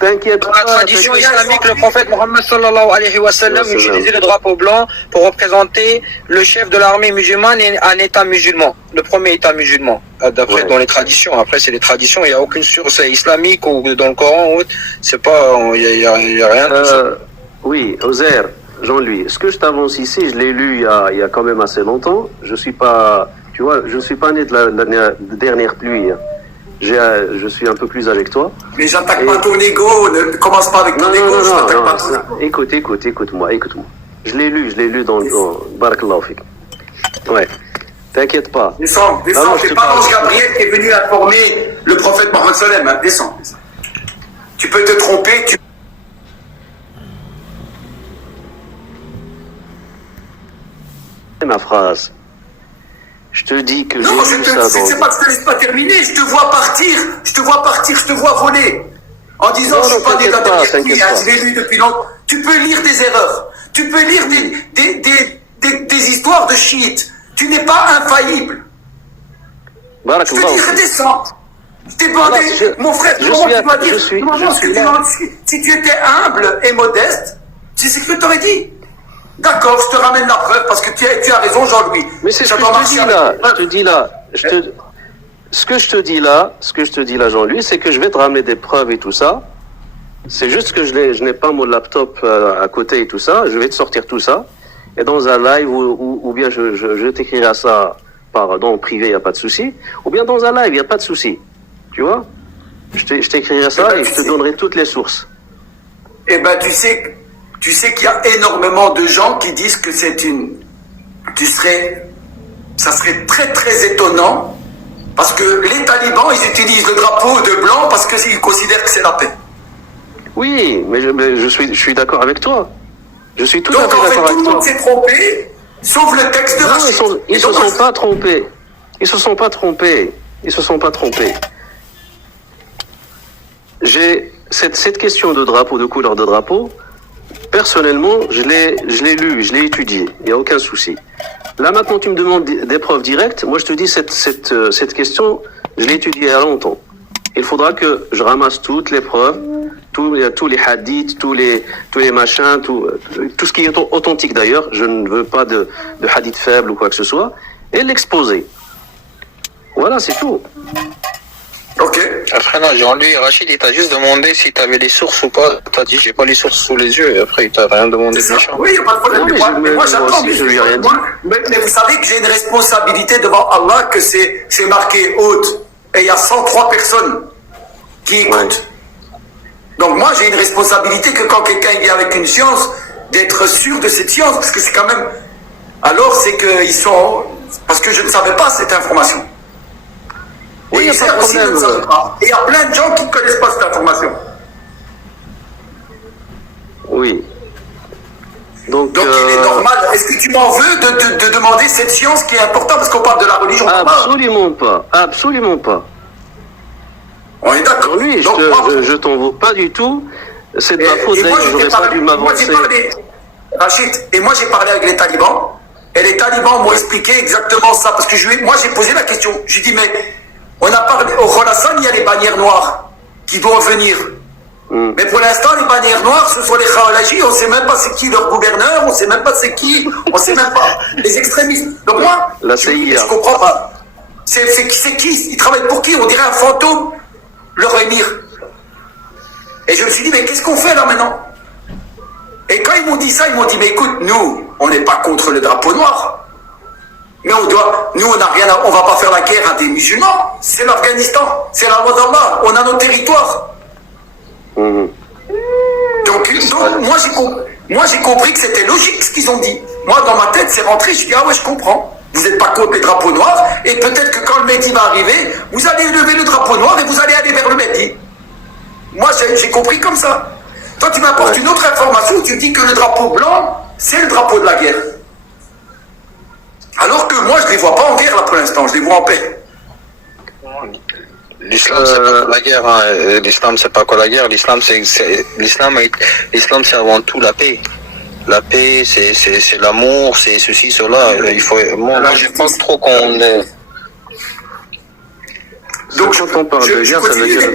T'inquiète Dans la pas. tradition islamique, le prophète Mohammed sallallahu alayhi wa sallam utilisait le drapeau blanc pour représenter le chef de l'armée musulmane et un État musulman, le premier État musulman. D'après dans les traditions. Après, c'est les traditions. Il n'y a aucune source islamique ou dans le Coran. C'est pas, il y a rien. Oui, Ozer, Jean-Louis. Ce que je t'avance ici, je l'ai lu il y a quand même assez longtemps. Je suis pas, tu vois, je suis pas né de la dernière pluie. Je suis un peu plus avec toi. Mais j'attaque pas ton ego, ne commence pas avec ton ego, je t'attaque pas ton ego. Écoute-moi. Je l'ai lu dans Barakallahu Fik. Ouais. T'inquiète pas. Descends, c'est pas l'ange Gabriel qui est venu informer le prophète Mohammed sallam, hein. Descends. Tu peux te tromper, Ma phrase. Je te dis que non, c'est pas que je te laisse pas terminer. Je te vois partir, je te vois voler. En disant, je suis pas des gars je l'ai lu depuis longtemps. Tu peux lire des erreurs. Tu peux lire des histoires de chiites. Tu n'es pas infaillible. Je te dis, redescends. Je t'ai demandé, mon frère, comment tu dois dire, si tu étais humble et modeste, c'est ce que tu aurais dit. D'accord, je te ramène la preuve parce que tu as raison, Jean-Louis. Mais c'est ce que je te dis là. Ce que je te dis là, Jean-Louis, c'est que je vais te ramener des preuves et tout ça. C'est juste que je n'ai pas mon laptop à côté et tout ça. Je vais te sortir tout ça. Et dans un live ou bien je t'écrirai ça en privé, il n'y a pas de souci. Ou bien dans un live, il n'y a pas de souci. Tu vois? Je t'écrirai ça et je te donnerai toutes les sources. Eh ben, tu sais qu'il y a énormément de gens qui disent que ça serait très très étonnant parce que les talibans, ils utilisent le drapeau de blanc parce qu'ils considèrent que c'est la paix. Oui, mais je suis d'accord avec toi. Je suis tout à fait d'accord avec toi. Donc en fait, tout le monde s'est trompé, sauf le texte de Rachid. Ils se sont pas trompés. Ils se sont pas trompés. J'ai cette question de drapeau, de couleur de drapeau. Personnellement, je l'ai lu, je l'ai étudié. Il n'y a aucun souci. Là, maintenant, tu me demandes des preuves directes. Moi, je te dis, cette question, je l'ai étudiée il y a longtemps. Il faudra que je ramasse toutes les preuves, tous les hadiths, tous les machins, tout ce qui est authentique d'ailleurs. Je ne veux pas de hadith faible ou quoi que ce soit. Et l'exposer. Voilà, c'est tout. Ok. Après, non, Jean-Louis, Rachid, il t'a juste demandé si tu avais les sources ou pas. T'as dit, j'ai pas les sources sous les yeux, et après, il t'a rien demandé de méchant. Oui, il n'y a pas de problème. Mais moi, j'attends. Mais vous savez que j'ai une responsabilité devant Allah, que c'est marqué haute. Et il y a 103 personnes qui écoutent. Donc, moi, j'ai une responsabilité que quand quelqu'un vient avec une science, d'être sûr de cette science, parce que c'est quand même. Alors, c'est qu'ils sont. Parce que je ne savais pas cette information. Oui, il n'y a pas de problème. Et il y a plein de gens qui ne connaissent pas cette information. Oui. Donc il est normal. Est-ce que tu m'en veux de demander cette science qui est importante parce qu'on parle de la religion? Absolument pas. On est d'accord. Oui, je t'en veux pas du tout. C'est de ma faute, j'aurais pas dû m'avancer. Rachid, et moi j'ai parlé avec les talibans, et les talibans m'ont expliqué exactement ça, parce que moi j'ai posé la question. J'ai dit, mais on a parlé, au Khorasan, il y a les bannières noires qui doivent venir. Mais pour l'instant, les bannières noires, ce sont les Khawalaji, on ne sait même pas c'est qui leur gouverneur, on ne sait même pas c'est qui, on ne sait même pas. Les extrémistes. Donc moi, je comprends pas. C'est qui? Ils travaillent pour qui? On dirait un fantôme, leur émir. Et je me suis dit, mais qu'est-ce qu'on fait là maintenant? Et quand ils m'ont dit ça, ils m'ont dit, mais écoute, nous, on n'est pas contre le drapeau noir. Mais nous, on n'a rien on va pas faire la guerre à des musulmans. C'est l'Afghanistan, c'est la loi d'Allah, on a nos territoires. Donc moi j'ai compris que c'était logique ce qu'ils ont dit. Moi dans ma tête c'est rentré, je dis ah ouais je comprends. Vous n'êtes pas contre les drapeaux noirs et peut-être que quand le Mehdi va arriver, vous allez lever le drapeau noir et vous allez aller vers le Mehdi. Moi j'ai compris comme ça. Toi tu m'apportes une autre information où tu dis que le drapeau blanc c'est le drapeau de la guerre. Alors que moi je les vois pas en guerre là pour l'instant, je les vois en paix. L'islam c'est pas la guerre, hein. L'islam c'est pas quoi la guerre, l'islam c'est avant tout la paix. La paix c'est l'amour, c'est ceci, cela. Il faut moi je pense trop qu'on est. Donc quand on parle de guerre, ça veut dire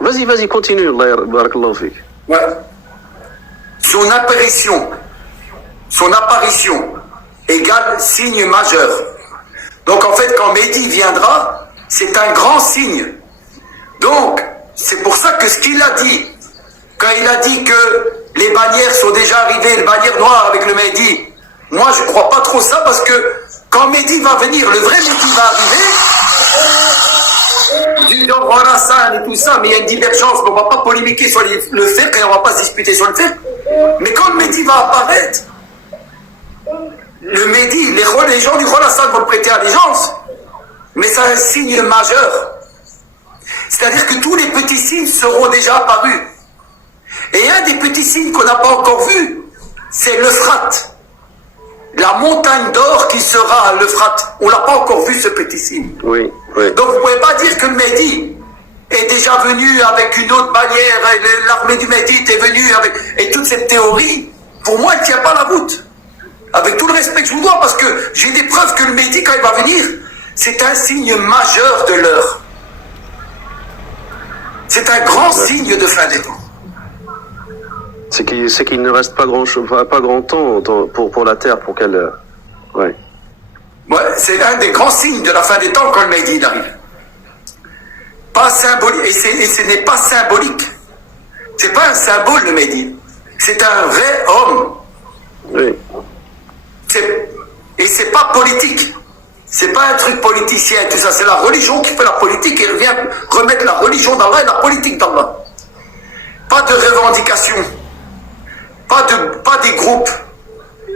Vas-y, continue. Allah barakallahu fik. Ouais. Son apparition égale signe majeur. Donc en fait, quand Mehdi viendra, c'est un grand signe. Donc, c'est pour ça que ce qu'il a dit, quand il a dit que les bannières sont déjà arrivées, les bannières noires avec le Mehdi, moi je ne crois pas trop ça parce que quand Mehdi va venir, le vrai Mehdi va arriver, du dans Khorasan et tout ça, mais il y a une divergence, on ne va pas polémiquer sur le fait et on ne va pas se disputer sur le fait. Mais quand le Mehdi va apparaître, le Mehdi, les gens du Khorasan vont le prêter allégeance, mais c'est un signe majeur. C'est-à-dire que tous les petits signes seront déjà apparus. Et un des petits signes qu'on n'a pas encore vu, c'est l'Euphrate. La montagne d'or qui sera à l'Euphrate. On n'a pas encore vu ce petit signe. Oui. Donc vous ne pouvez pas dire que le Mehdi est déjà venu avec une autre bannière, l'armée du Mehdi est venue avec... Et toute cette théorie, pour moi, elle ne tient pas la route. Avec tout le respect que je vous dois, parce que j'ai des preuves que le Mehdi, quand il va venir, c'est un signe majeur de l'heure. C'est un grand signe de fin des temps. C'est qu'il ne reste pas grand temps pour la terre pour qu'elle... Ouais. Ouais, c'est un des grands signes de la fin des temps quand le Mehdi arrive. Pas symbolique, et ce n'est pas symbolique. C'est pas un symbole le Mehdi. C'est un vrai homme. Oui. Et c'est pas politique. C'est pas un truc politicien, tout ça. C'est la religion qui fait la politique et vient remettre la religion d'Allah et la politique d'Allah. Pas de revendication. Pas des groupes.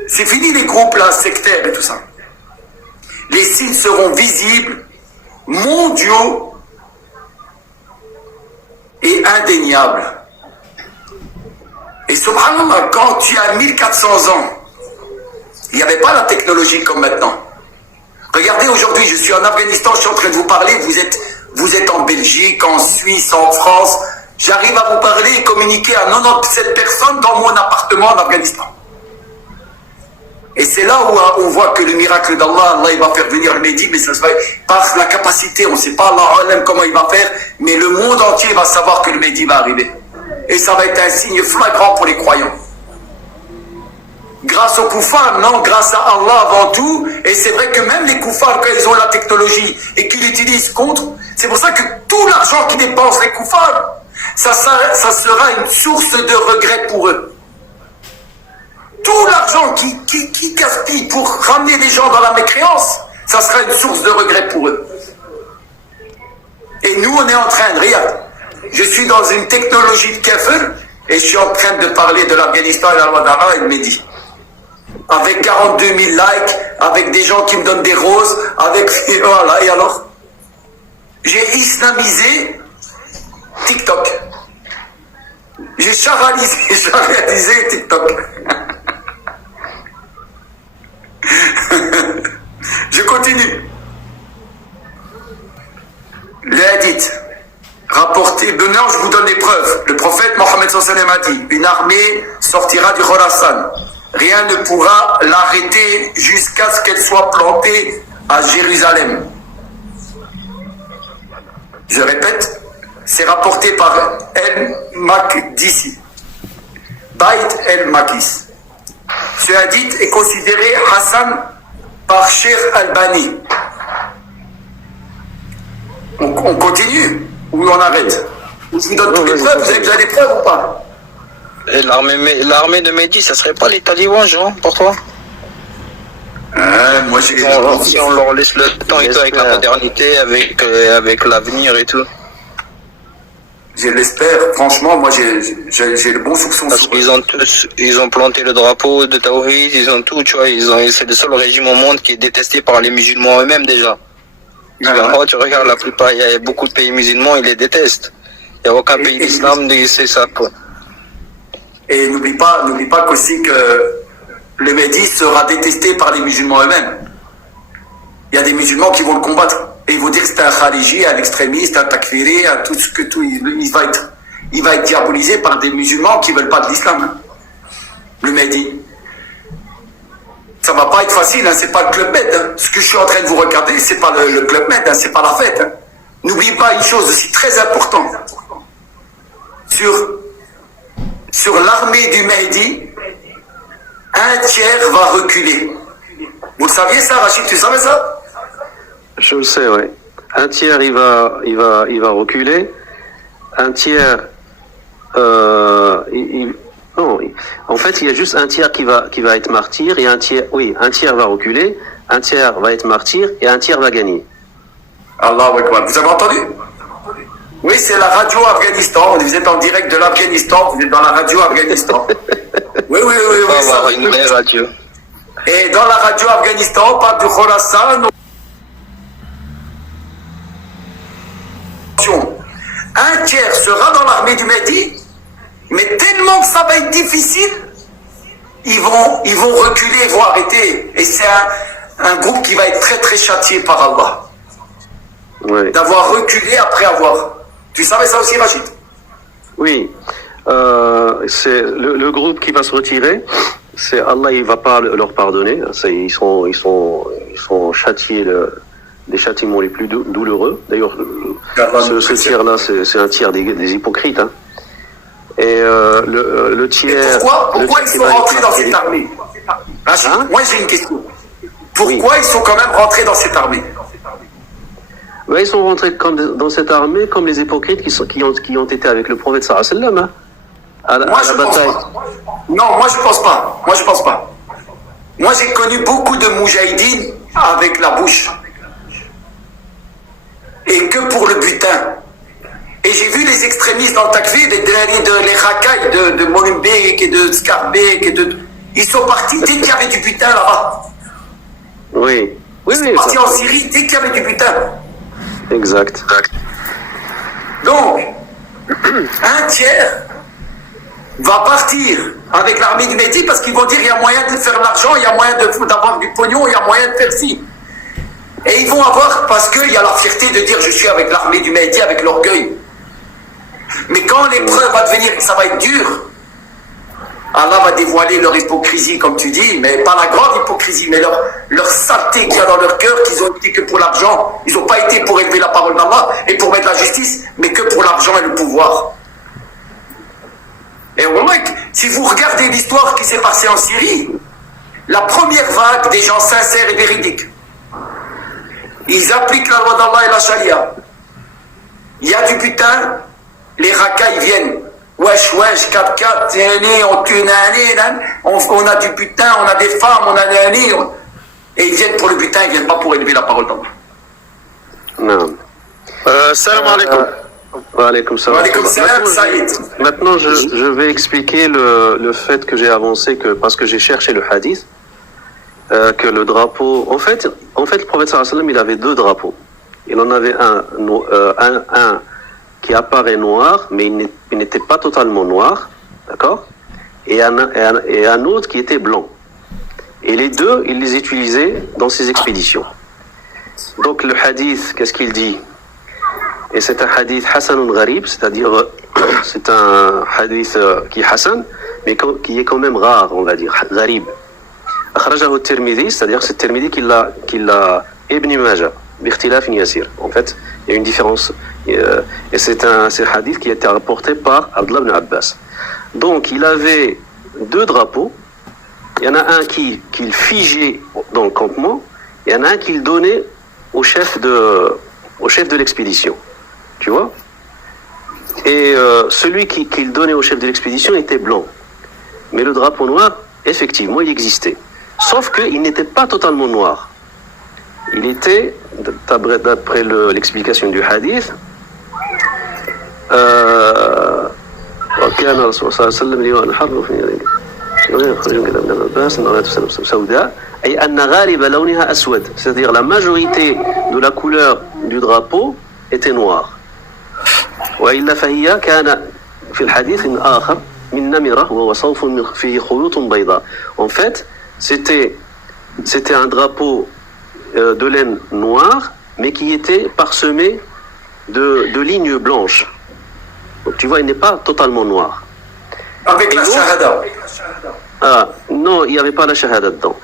C'est fini les groupes là, sectaires et tout ça. Les signes seront visibles, mondiaux et indéniables. Et subhanallah, quand tu as 1400 ans, il n'y avait pas la technologie comme maintenant. Regardez, aujourd'hui, je suis en Afghanistan, je suis en train de vous parler, vous êtes en Belgique, en Suisse, en France. J'arrive à vous parler et communiquer à 97 personnes dans mon appartement en Afghanistan. Et c'est là où on voit que le miracle d'Allah, Allah il va faire venir le Mehdi, mais ça se fait par la capacité, on ne sait pas Allah comment il va faire, mais le monde entier va savoir que le Mehdi va arriver. Et ça va être un signe flagrant pour les croyants. Grâce aux koufars, non, grâce à Allah avant tout. Et c'est vrai que même les koufars, quand ils ont la technologie et qu'ils l'utilisent contre, c'est pour ça que tout l'argent qu'ils dépensent les koufars, ça sera une source de regret pour eux. Tout l'argent qui gaspille pour ramener les gens dans la mécréance, ça sera une source de regret pour eux. Et nous, on est en train de, regarde, je suis dans une technologie de kafir et je suis en train de parler de l'Afghanistan et l'Al-Wadara et le Mehdi. Avec 42 000 likes, avec des gens qui me donnent des roses, avec... Et voilà, et alors? J'ai islamisé TikTok. J'ai charalisé TikTok. Je continue. Les hadiths rapportés, maintenant je vous donne des preuves. Le prophète Mohammed sallallahu alayhi wa sallam a dit, une armée sortira du Khorasan. Rien ne pourra l'arrêter jusqu'à ce qu'elle soit plantée à Jérusalem. Je répète, c'est rapporté par El-Makdisi. Bait El-Makis. Ce hadith est considéré Hassan par Sheikh Albani. On continue ou on arrête? Je vous donne toutes les preuves, vous avez déjà des preuves ou pas? Et l'armée de Mehdi, ça serait pas les talibans, Jean, pour toi? Moi j'ai... Si on leur laisse le temps et tout, avec la modernité, avec l'avenir et tout. Je l'espère, franchement, moi j'ai le bon soupçon. Parce qu'ils ont planté le drapeau de Tawhid, ils ont tout, tu vois, c'est le seul régime au monde qui est détesté par les musulmans eux-mêmes déjà. Tu regardes la plupart, il y a beaucoup de pays musulmans, ils les détestent. Il n'y a aucun pays d'islam qui sait ça, quoi. Et n'oublie pas qu'aussi que le Mehdi sera détesté par les musulmans eux-mêmes. Il y a des musulmans qui vont le combattre. Et ils vont dire que c'est un khariji, un extrémiste, un takfiri, un tout ce que tout. Il va être diabolisé par des musulmans qui ne veulent pas de l'islam. Le Mehdi. Ça ne va pas être facile, hein, c'est pas le Club Med. Hein. Ce que je suis en train de vous regarder, c'est pas le Club Med, hein, c'est pas la fête. Hein. N'oubliez pas une chose aussi très importante. sur l'armée du Mehdi, un tiers va reculer. Vous le saviez ça, Rachid, tu savais ça? Je le sais, oui. Un tiers, il va reculer. Un tiers, non, en fait, il y a juste un tiers qui va être martyr et un tiers va reculer, un tiers va être martyr et un tiers va gagner. Allahu Akbar. Vous avez entendu? Oui, c'est la radio Afghanistan. Vous êtes en direct de l'Afghanistan. Vous êtes dans la radio Afghanistan. Oui. Ça, une vraie radio. Et dans la radio Afghanistan, on parle du Khorasan. Un tiers sera dans l'armée du Mehdi, mais tellement que ça va être difficile, ils vont reculer, ils vont arrêter. Et c'est un groupe qui va être très très châtié par Allah. Oui. D'avoir reculé après avoir. Tu savais ça aussi, Rachid? Oui. C'est le groupe qui va se retirer. C'est Allah, il va pas leur pardonner. Ils sont châtiés des châtiments les plus douloureux. D'ailleurs, ce tiers-là, c'est un tiers des hypocrites. Hein. Et le tiers. Pourquoi ils sont rentrés dans cette armée? Rachid, moi j'ai une question. Pourquoi ils sont quand même rentrés dans cette armée? Ouais, ils sont rentrés dans cette armée comme les hypocrites qui ont été avec le prophète sallallahu alayhi wa sallam, à la bataille. Non, moi je pense pas. Moi j'ai connu beaucoup de moujahidines avec la bouche. Et que pour le butin. Et j'ai vu les extrémistes dans le takfir, les racailles de Molenbeek et de Skarbek ils sont partis dès qu'il y avait du butin là-bas. Oui. Ils sont partis en Syrie dès qu'il y avait du butin. Exact. Donc, un tiers va partir avec l'armée du Mehdi parce qu'ils vont dire il y a moyen de faire de l'argent, il y a moyen d'avoir du pognon, il y a moyen de faire ci. Et ils vont avoir, parce qu'il y a la fierté de dire je suis avec l'armée du Mehdi, avec l'orgueil. Mais quand l'épreuve va devenir, ça va être dur, Allah va dévoiler leur hypocrisie, comme tu dis, mais pas la grande hypocrisie, mais leur saleté qu'il y a dans leur cœur, qu'ils ont été que pour l'argent. Ils n'ont pas été pour élever la parole d'Allah et pour mettre la justice, mais que pour l'argent et le pouvoir. Et vraiment, si vous regardez l'histoire qui s'est passée en Syrie, la première vague des gens sincères et véridiques, ils appliquent la loi d'Allah et la charia. Il y a du butin, les racailles viennent. Wesh, 4-4, on tue une année, on a du butin, on a des femmes, on a des années. Et ils viennent pour le butin, ils viennent pas pour élever la parole d'Allah. Non. Salam alaikum. Wa alaykum salam. Maintenant, je vais expliquer le fait que j'ai avancé, parce que j'ai cherché le hadith, que le drapeau... En fait, le prophète sallallahu alayhi wa sallam, il avait deux drapeaux. Il en avait un qui apparaît noir, mais il n'était pas totalement noir, d'accord, et un autre qui était blanc. Et les deux, il les utilisait dans ses expéditions. Donc le hadith, qu'est-ce qu'il dit? Et c'est un hadith Hassanun Gharib, c'est-à-dire c'est un hadith qui est Hassan, mais qui est quand même rare, on va dire, Gharib. Akhrajahu al-Tirmidhi, c'est-à-dire c'est Tirmidhi qui l'a Ibn Majah. En fait, il y a une différence. Et c'est un hadith qui a été rapporté par Abdullah ibn Abbas. Donc, il avait deux drapeaux. Il y en a un qu'il figeait dans le campement. Il y en a un qu'il donnait au chef de l'expédition. Tu vois? Et celui qu'il donnait au chef de l'expédition était blanc. Mais le drapeau noir, effectivement, il existait. Sauf qu'il n'était pas totalement noir. Il était, d'après l'explication du hadith, وكان الرسول صلى الله عليه وسلم لواء حر في يديه يخرج من العباس ان رايته سوداء اي ان غالب لونها اسود, c'est-à-dire la majorité de la couleur du drapeau était noire. والا فهي كان في الحديث اخر من نمره وهو صوف فيه خيوط بيضاء. En fait, c'était un drapeau de laine noire, mais qui était parsemé de lignes blanches. Donc tu vois, il n'est pas totalement noir. Avec la shahada. Ah, non, il n'y avait pas la shahada dedans.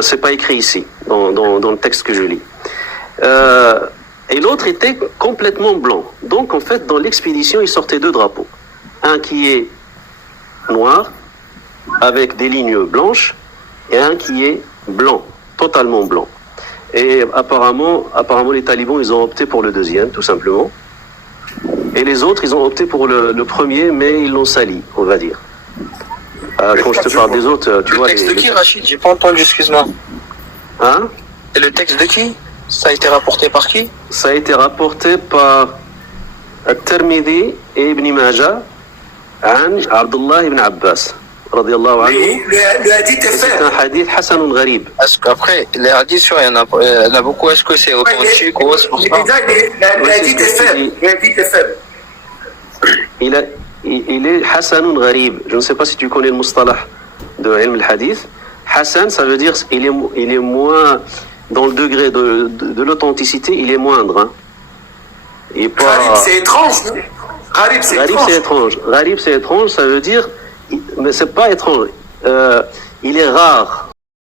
C'est pas écrit ici, dans le texte que je lis. Et l'autre était complètement blanc. Donc en fait, dans l'expédition, il sortait deux drapeaux. Un qui est noir, avec des lignes blanches, et un qui est blanc, totalement blanc. Et apparemment, les talibans, ils ont opté pour le deuxième, tout simplement. Et les autres, ils ont opté pour le premier, mais ils l'ont sali, on va dire. Quand je te parle des autres, tu vois... Le texte de qui, Rachid? J'ai pas entendu, excuse-moi. Hein? Et le texte de qui? Ça a été rapporté par qui? Ça a été rapporté par At-Tirmidhi et Ibn Majah, عن Abdullah ibn Abbas. Le hadith est C'est faible. un hadith Hassan Gharib. Après, les hadiths, il y en a beaucoup. Est-ce que c'est authentique ou c'est pour ça? Le hadith est faible. Le hadith est faible. Il est Hassan Gharib. Je ne sais pas si tu connais le mustalah de ilm al-hadith. Hassan, ça veut dire il est moins dans le degré de l'authenticité, il est moindre. Hein. Gharib, c'est étrange. Gharib, c'est étrange. Gharib, c'est étrange, ça veut dire, mais c'est pas étrange. Il est rare